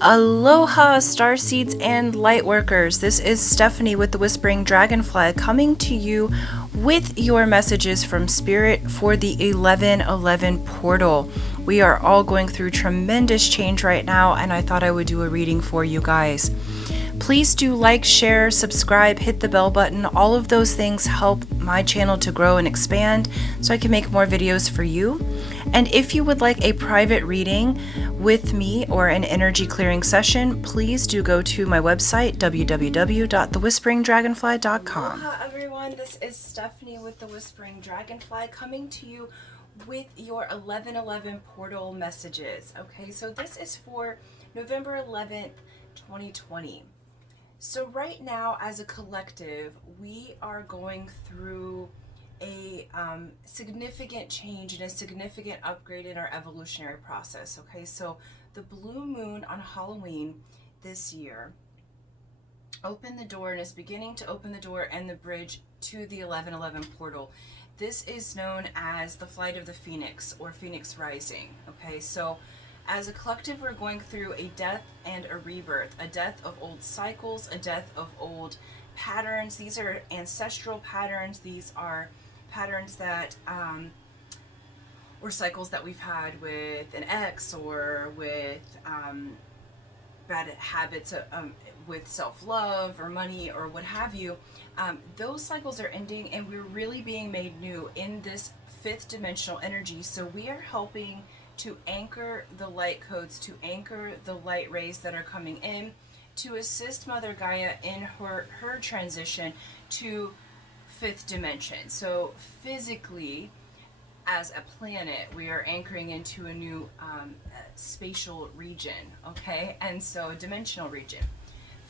Aloha, starseeds and lightworkers. This is Stephanie with the Whispering Dragonfly coming to you with your messages from Spirit for the 1111 portal. We are all going through tremendous change right now, and I thought I would do a reading for you guys. Please do like, share, subscribe, hit the bell button. All of those things help my channel to grow and expand so I can make more videos for you. And if you would like a private reading with me or an energy clearing session, please do go to my website, www.thewhisperingdragonfly.com. Aloha everyone, this is Stephanie with the Whispering Dragonfly coming to you with your 1111 portal messages. Okay, so this is for November 11th, 2020. So right now, as a collective, we are going through a significant change and a significant upgrade in our evolutionary process. Okay, so the blue moon on Halloween this year opened the door and is beginning to open the door and the bridge to the 1111 portal. This is known as the flight of the phoenix or phoenix rising. Okay, so as a collective, we're going through a death and a rebirth, a death of old cycles, a death of old patterns. These are ancestral patterns. These are patterns that, or cycles that we've had with an ex or with bad habits with self-love or money or what have you. Those cycles are ending and we're really being made new in this fifth dimensional energy. So we are helping to anchor the light codes, to anchor the light rays that are coming in, to assist Mother Gaia in her transition to fifth dimension. So physically, as a planet, we are anchoring into a new spatial region, okay? And so dimensional region.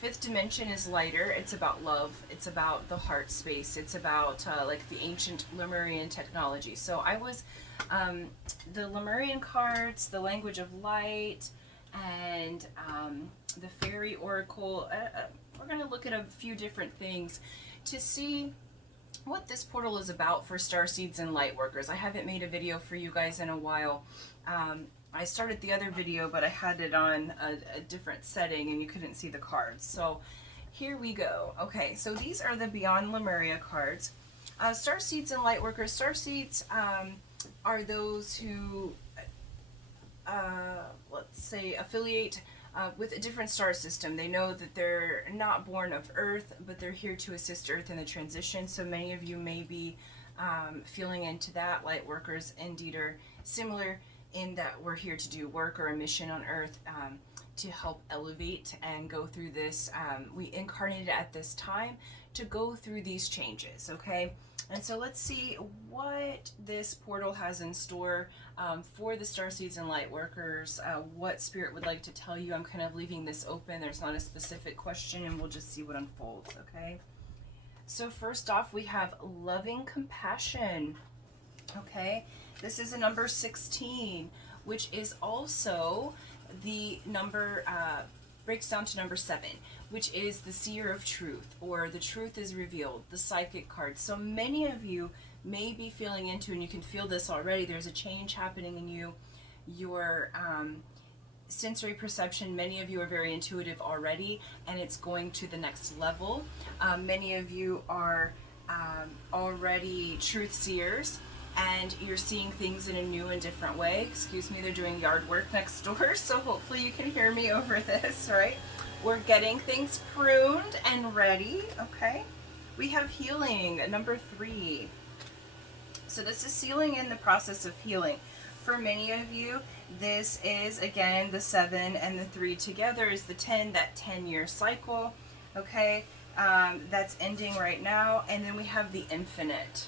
Fifth dimension is lighter. It's about love. It's about the heart space. It's about like the ancient Lemurian technology. So I was the Lemurian cards, the language of light, and the fairy oracle. We're going to look at a few different things to see what this portal is about for starseeds and light workers. I haven't made a video for you guys in a while. I started the other video, but I had it on a different setting and you couldn't see the cards. So here we go. Okay, so these are the Beyond Lemuria cards. Starseeds and light workers. Starseeds are those who, let's say, affiliate with a different star system. They know that they're not born of Earth, but they're here to assist Earth in the transition. So many of you may be feeling into that. Light workers indeed are similar in that we're here to do work or a mission on Earth to help elevate and go through this. We incarnated at this time to go through these changes, okay? And so let's see what this portal has in store for the starseeds and light workers, what Spirit would like to tell you. I'm kind of leaving this open. There's not a specific question, and we'll just see what unfolds, okay? So first off, we have loving compassion, okay? This is a number 16, which is also the number, breaks down to number 7, which is the seer of truth, or the truth is revealed, the psychic card. So many of you may be feeling into, and you can feel this already, there's a change happening in you. Your sensory perception, many of you are very intuitive already, and it's going to the next level. Many of you are already truth seers, and you're seeing things in a new and different way. Excuse me, they're doing yard work next door, so hopefully you can hear me over this, right? We're getting things pruned and ready, okay? We have healing, number 3. So this is sealing in the process of healing. For many of you, this is, again, the 7 and the 3 together is the 10, that 10-year cycle, okay? That's ending right now. And then we have the infinite.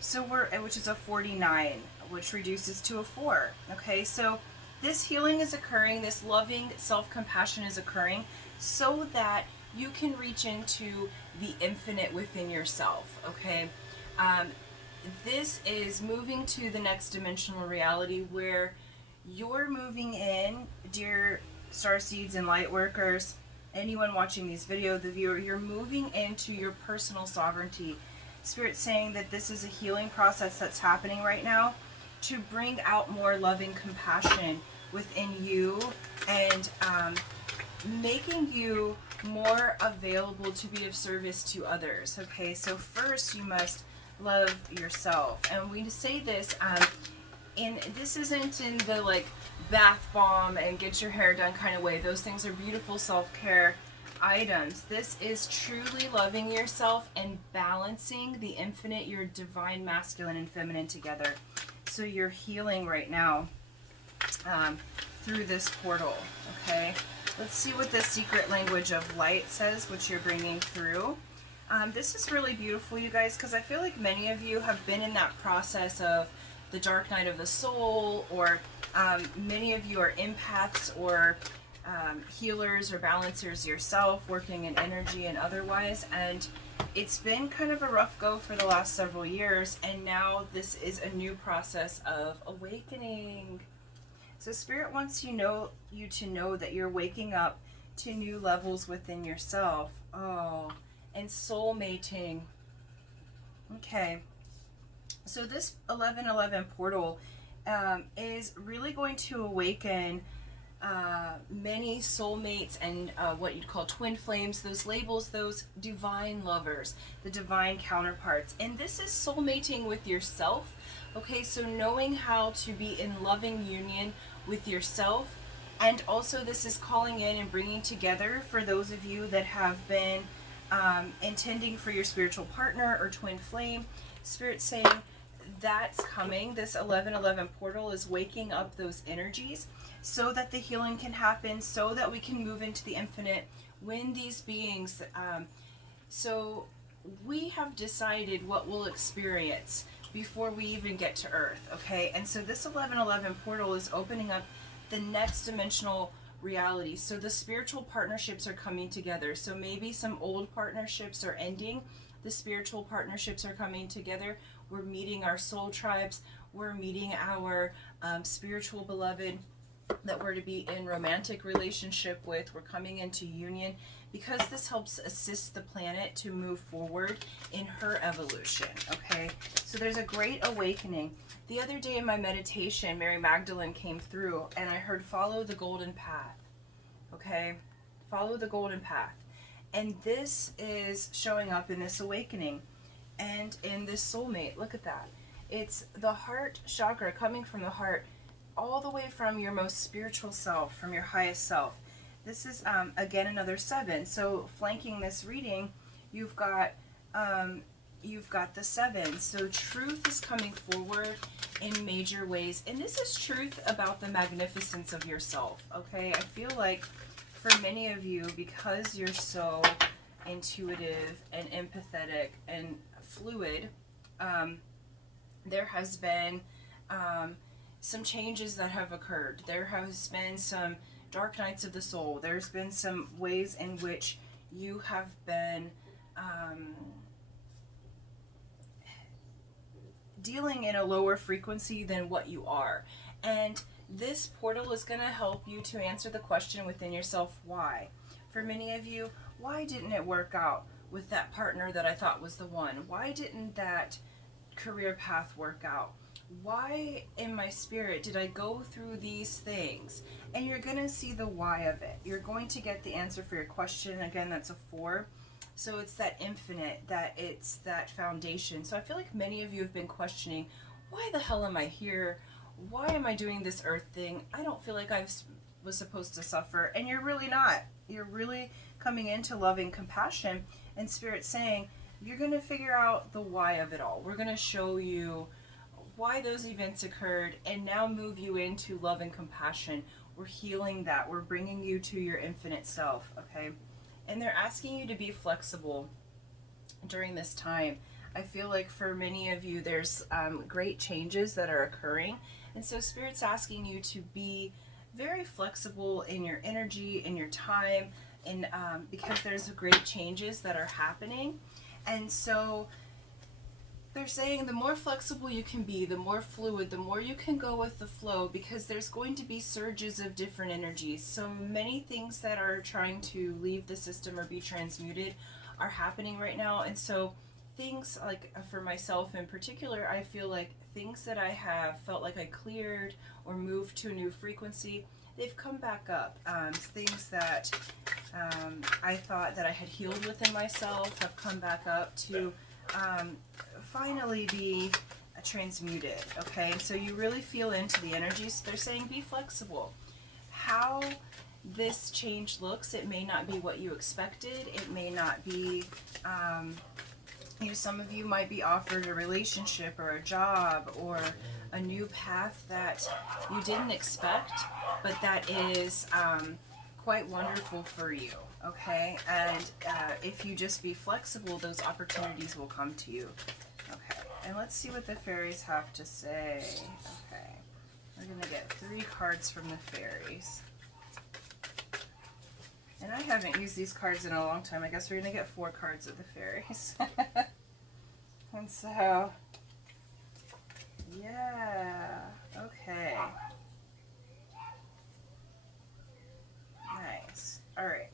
So which is a 49, which reduces to a 4. Okay, so this healing is occurring, this loving self-compassion is occurring so that you can reach into the infinite within yourself, okay? This is moving to the next dimensional reality where you're moving in, dear starseeds and light workers, anyone watching these videos, the viewer, you're moving into your personal sovereignty. Spirit's saying that this is a healing process that's happening right now to bring out more loving compassion within you, and making you more available to be of service to others. Okay, so first you must love yourself. And we say this, and this isn't in the like bath bomb and get your hair done kind of way. Those things are beautiful self-care items. This is truly loving yourself and balancing the infinite, your divine masculine and feminine together. So you're healing right now through this portal. Okay, let's see what the secret language of light says, which you're bringing through. This is really beautiful, you guys, because I feel like many of you have been in that process of the dark night of the soul, or many of you are empaths or healers or balancers yourself, working in energy and otherwise, and it's been kind of a rough go for the last several years, and now this is a new process of awakening. So Spirit wants you to know that you're waking up to new levels within yourself. Oh, and soul mating. Okay. So this 1111 portal is really going to awaken many soulmates and what you'd call twin flames, those labels, those divine lovers, the divine counterparts. And this is soulmating with yourself. Okay, so knowing how to be in loving union with yourself. And also this is calling in and bringing together for those of you that have been intending for your spiritual partner or twin flame. Spirit saying that's coming. This 1111 portal is waking up those energies so that the healing can happen, so that we can move into the infinite when these beings, so we have decided what we'll experience before we even get to Earth, okay? And so this 1111 portal is opening up the next dimensional reality. So the spiritual partnerships are coming together. So maybe some old partnerships are ending. The spiritual partnerships are coming together. We're meeting our soul tribes. We're meeting our spiritual beloved that we're to be in romantic relationship with. We're coming into union because this helps assist the planet to move forward in her evolution, okay? So there's a great awakening. The other day in my meditation, Mary Magdalene came through and I heard follow the golden path, okay? Follow the golden path. And this is showing up in this awakening and in this soulmate. Look at that. It's the heart chakra, coming from the heart all the way from your most spiritual self, from your highest self. This is again another 7. So flanking this reading, you've got the 7. So truth is coming forward in major ways, and this is truth about the magnificence of yourself. Okay, I feel like for many of you, because you're so intuitive and empathetic and fluid, there has been some changes that have occurred. There has been some dark nights of the soul. There's been some ways in which you have been dealing in a lower frequency than what you are. And this portal is going to help you to answer the question within yourself, why? For many of you, why didn't it work out with that partner that I thought was the one? Why didn't that career path work out? Why in my spirit did I go through these things? And you're going to see the why of it. You're going to get the answer for your question. Again, that's a 4. So it's that infinite, that it's that foundation. So I feel like many of you have been questioning, why the hell am I here? Why am I doing this earth thing? I don't feel like I was supposed to suffer. And you're really not. You're really coming into loving compassion, and Spirit saying, you're going to figure out the why of it all. We're going to show you why those events occurred and now move you into love and compassion. We're healing that. We're bringing you to your infinite self, okay? And they're asking you to be flexible during this time. I feel like for many of you, there's great changes that are occurring. And so Spirit's asking you to be very flexible in your energy, in your time, and because there's great changes that are happening. And so they're saying the more flexible you can be, the more fluid, the more you can go with the flow, because there's going to be surges of different energies. So many things that are trying to leave the system or be transmuted are happening right now. And so things like for myself in particular, I feel like things that I have felt like I cleared or moved to a new frequency, they've come back up. Things that I thought that I had healed within myself have come back up to finally be transmuted. Okay, so you really feel into the energies. They're saying be flexible. How this change looks, it may not be what you expected. It may not be, you know, some of you might be offered a relationship or a job or a new path that you didn't expect, but that is quite wonderful for you, okay? And if you just be flexible, those opportunities will come to you. Okay, and let's see what the fairies have to say. Okay, we're gonna get 3 cards from the fairies. And I haven't used these cards in a long time. I guess we're gonna get 4 cards of the fairies. And so, yeah, okay. Nice. All right.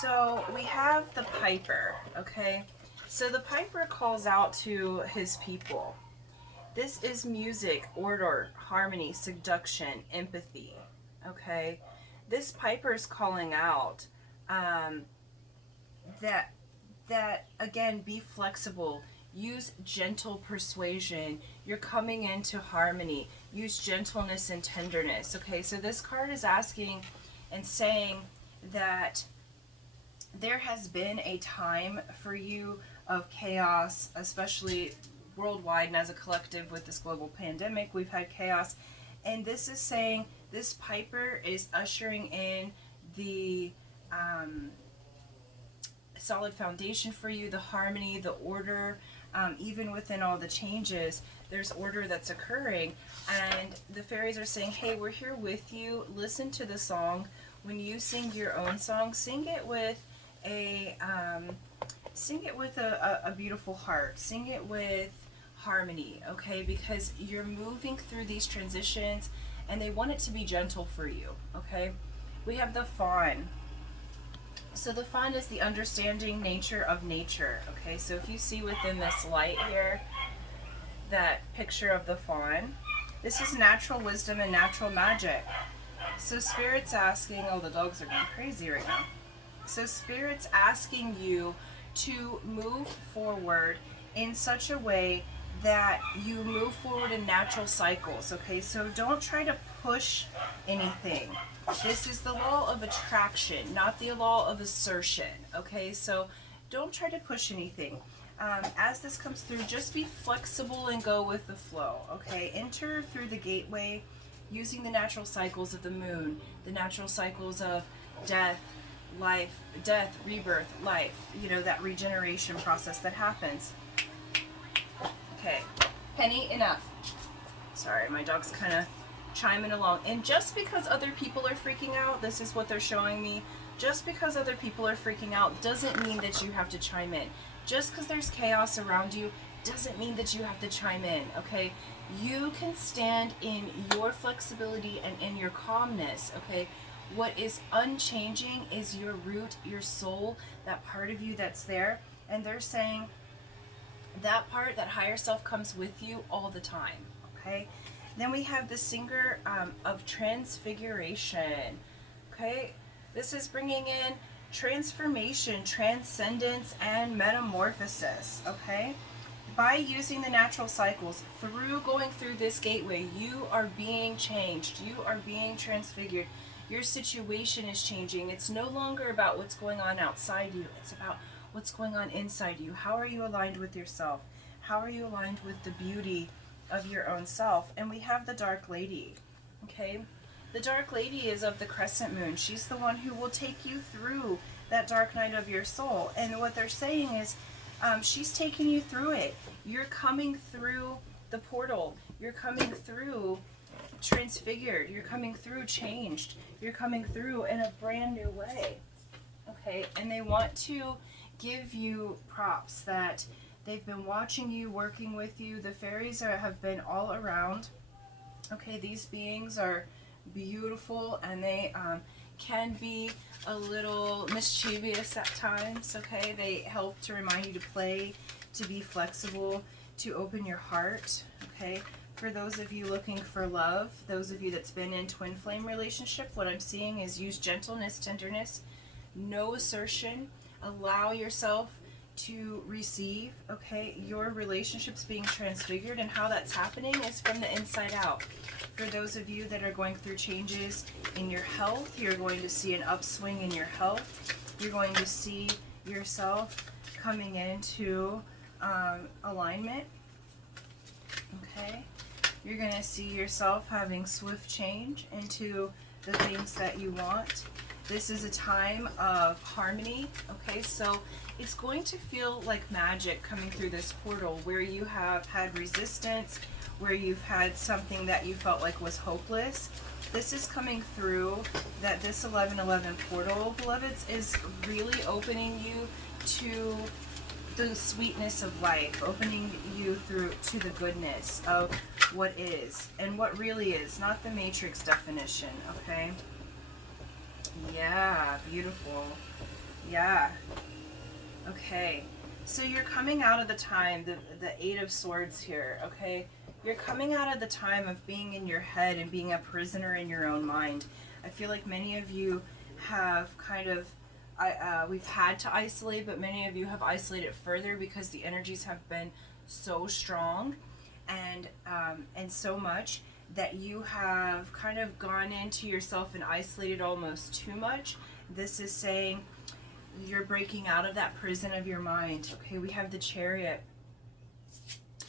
So we have the Piper, okay? So the Piper calls out to his people. This is music, order, harmony, seduction, empathy, okay? This Piper is calling out that again, be flexible. Use gentle persuasion. You're coming into harmony. Use gentleness and tenderness. Okay, so this card is asking and saying that there has been a time for you of chaos, especially worldwide and as a collective with this global pandemic. We've had chaos. And this is saying this Piper is ushering in the solid foundation for you, the harmony, the order. Even within all the changes, there's order that's occurring. And the fairies are saying, hey, we're here with you. Listen to the song. When you sing your own song, sing it with a beautiful heart. Sing it with harmony, okay? Because you're moving through these transitions and they want it to be gentle for you, okay? We have the Fawn. So the Fawn is the understanding nature of nature, okay? So if you see within this light here, that picture of the Fawn, this is natural wisdom and natural magic. So Spirit's asking, oh, the dogs are going crazy right now. So Spirit's asking you to move forward in such a way that you move forward in natural cycles, okay? So don't try to push anything. This is the law of attraction, not the law of assertion, okay? So don't try to push anything. As this comes through, just be flexible and go with the flow, okay? Enter through the gateway using the natural cycles of the moon, the natural cycles of death, life, death, rebirth, life, you know, that regeneration process that happens. Okay, Penny, enough. Sorry, my dog's kind of chiming along. And just because other people are freaking out, this is what they're showing me, just because other people are freaking out doesn't mean that you have to chime in. Just because there's chaos around you doesn't mean that you have to chime in, okay? You can stand in your flexibility and in your calmness, okay? What is unchanging is your root, your soul, that part of you that's there. And they're saying that part, that higher self, comes with you all the time, okay? Then we have the singer of Transfiguration, okay? This is bringing in transformation, transcendence, and metamorphosis, okay? By using the natural cycles, through going through this gateway, you are being changed. You are being transfigured. Your situation is changing. It's no longer about what's going on outside you. It's about what's going on inside you. How are you aligned with yourself? How are you aligned with the beauty of your own self? And we have the Dark Lady, okay? The Dark Lady is of the crescent moon. She's the one who will take you through that dark night of your soul. And what they're saying is, she's taking you through it. You're coming through the portal. You're coming through transfigured. You're coming through changed. You're coming through in a brand new way, okay? And they want to give you props that they've been watching you, working with you. The fairies have been all around. Okay, these beings are beautiful, and they can be a little mischievous at times, okay? They help to remind you to play, to be flexible, to open your heart, okay? For those of you looking for love, those of you that's been in twin flame relationship, what I'm seeing is use gentleness, tenderness, no assertion, allow yourself to receive, okay? Your relationship's being transfigured, and how that's happening is from the inside out. For those of you that are going through changes in your health, you're going to see an upswing in your health. You're going to see yourself coming into alignment, okay? You're going to see yourself having swift change into the things that you want. This is a time of harmony, okay? So it's going to feel like magic coming through this portal, where you have had resistance, where you've had something that you felt like was hopeless. This is coming through, that this 1111 portal, beloveds, is really opening you to the sweetness of life, opening you through to the goodness of what is and what really is, not the matrix definition, okay? Yeah, beautiful. Yeah. Okay. So you're coming out of the time, the Eight of Swords here, okay? You're coming out of the time of being in your head and being a prisoner in your own mind. I feel like many of you have kind of, we've had to isolate, but many of you have isolated further because the energies have been so strong and so much that you have kind of gone into yourself and isolated almost too much. This is saying you're breaking out of that prison of your mind. Okay, we have the Chariot.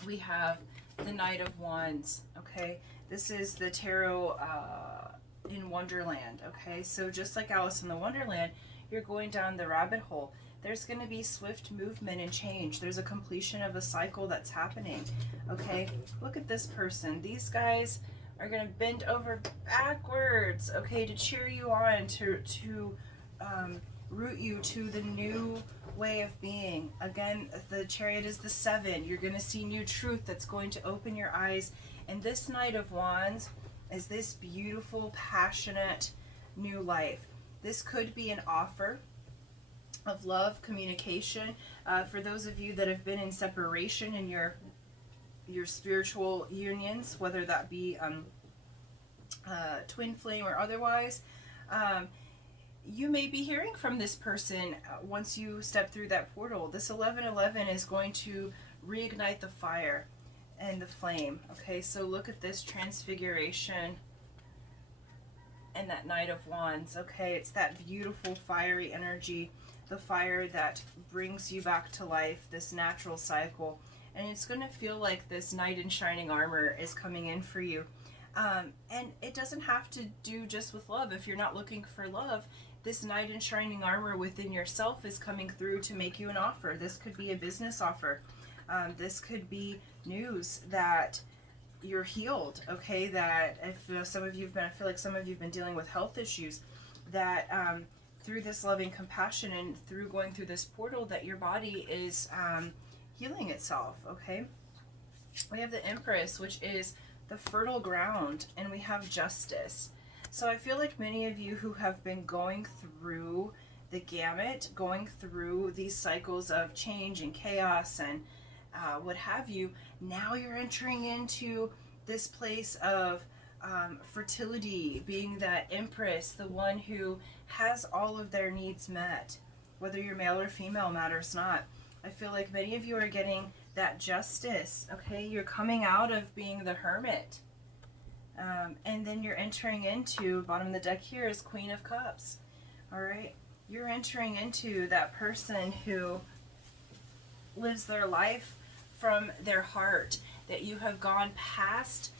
We have the Knight of Wands. Okay, this is the tarot in Wonderland. Okay, so just like Alice in the Wonderland, you're going down the rabbit hole. There's going to be swift movement and change. There's a completion of a cycle that's happening. Okay, look at this person. These guys are going to bend over backwards, okay, to cheer you on, to root you to the new way of being. Again, the Chariot is the 7. You're going to see new truth that's going to open your eyes. And this Knight of Wands is this beautiful, passionate new life. This could be an offer of love, communication. For those of you that have been in separation in your spiritual unions, whether that be twin flame or otherwise, you may be hearing from this person once you step through that portal. This 1111 is going to reignite the fire and the flame. Okay, so look at this Transfiguration and that Knight of Wands. Okay, it's that beautiful fiery energy, the fire that brings you back to life, this natural cycle. And it's going to feel like this knight in shining armor is coming in for you. And it doesn't have to do just with love. If you're not looking for love, this knight in shining armor within yourself is coming through to make you an offer. This could be a business offer. This could be news that you're healed, okay? That if some of you've been, I feel like some of you've been dealing with health issues, that through this loving compassion and through going through this portal, that your body is healing itself, okay? We have the Empress, which is the fertile ground, and we have justice. So I feel like many of you who have been going through the gamut, going through these cycles of change and chaos and what have you, now you're entering into this place of fertility, being that Empress, the one who has all of their needs met. Whether you're male or female matters not. I feel like many of you are getting that justice, okay? You're coming out of being the hermit. And then you're entering into, bottom of the deck here is Queen of Cups, all right? You're entering into that person who lives their life from their heart, that you have gone past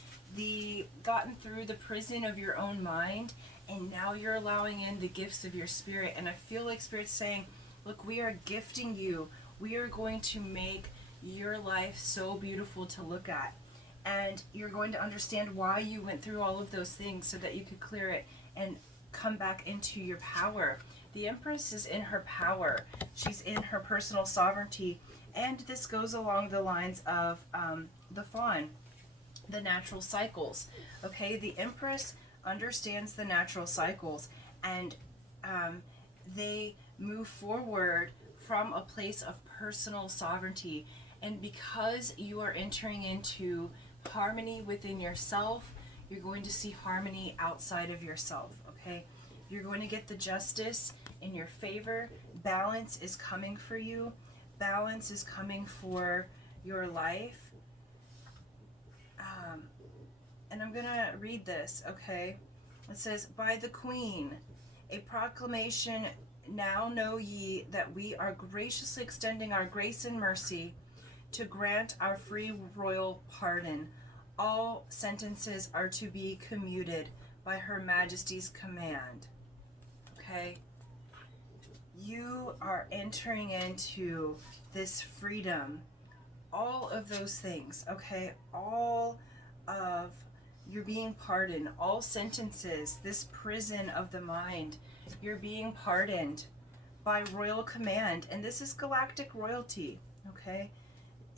gotten through the prison of your own mind, and now you're allowing in the gifts of your spirit. And I feel like Spirit's saying, look, we are gifting you. We are going to make your life so beautiful to look at. And you're going to understand why you went through all of those things so that you could clear it and come back into your power. The Empress is in her power. She's in her personal sovereignty. And this goes along the lines of the Fawn, the natural cycles. Okay, the Empress understands the natural cycles, and they move forward from a place of personal sovereignty. And because you are entering into harmony within yourself, you're going to see harmony outside of yourself, okay? You're going to get the justice in your favor. Balance is coming for you. Balance is coming for your life. And I'm going to read this, okay? It says, by the Queen, a proclamation, now know ye that we are graciously extending our grace and mercy to grant our free royal pardon. All sentences are to be commuted by Her Majesty's command. Okay? You are entering into this freedom. All of those things, okay? All of you're being pardoned. All sentences, this prison of the mind, you're being pardoned by royal command. And this is galactic royalty, okay?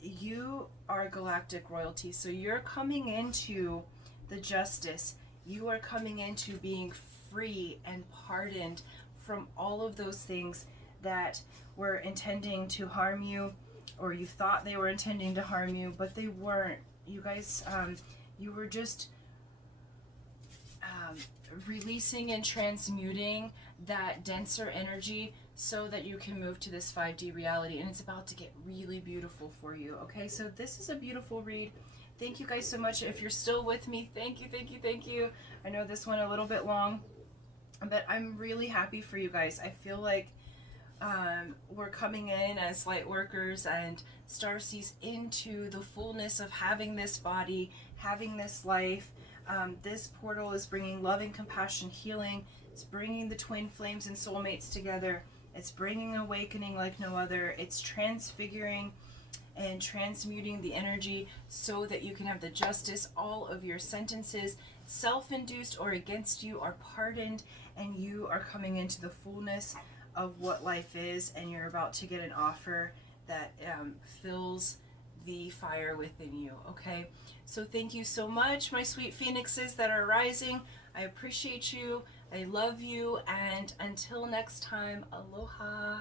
You are galactic royalty. So you're coming into the justice. You are coming into being free and pardoned from all of those things that were intending to harm you, or you thought they were intending to harm you, but they weren't. You guys, you were just releasing and transmuting that denser energy so that you can move to this 5D reality, and it's about to get really beautiful for you. Okay, so this is a beautiful read. Thank you guys so much. If you're still with me, thank you, thank you, thank you. I know this went a little bit long, but I'm really happy for you guys. I feel like we're coming in as light workers and starseeds into the fullness of having this body, having this life. This portal is bringing loving, compassion, healing. It's bringing the twin flames and soulmates together. It's bringing awakening like no other. It's transfiguring and transmuting the energy so that you can have the justice. All of your sentences, self-induced or against you, are pardoned, and you are coming into the fullness of what life is, and you're about to get an offer that fills the fire within you, okay? So thank you so much, my sweet phoenixes that are rising. I appreciate you. I love you. And until next time, aloha.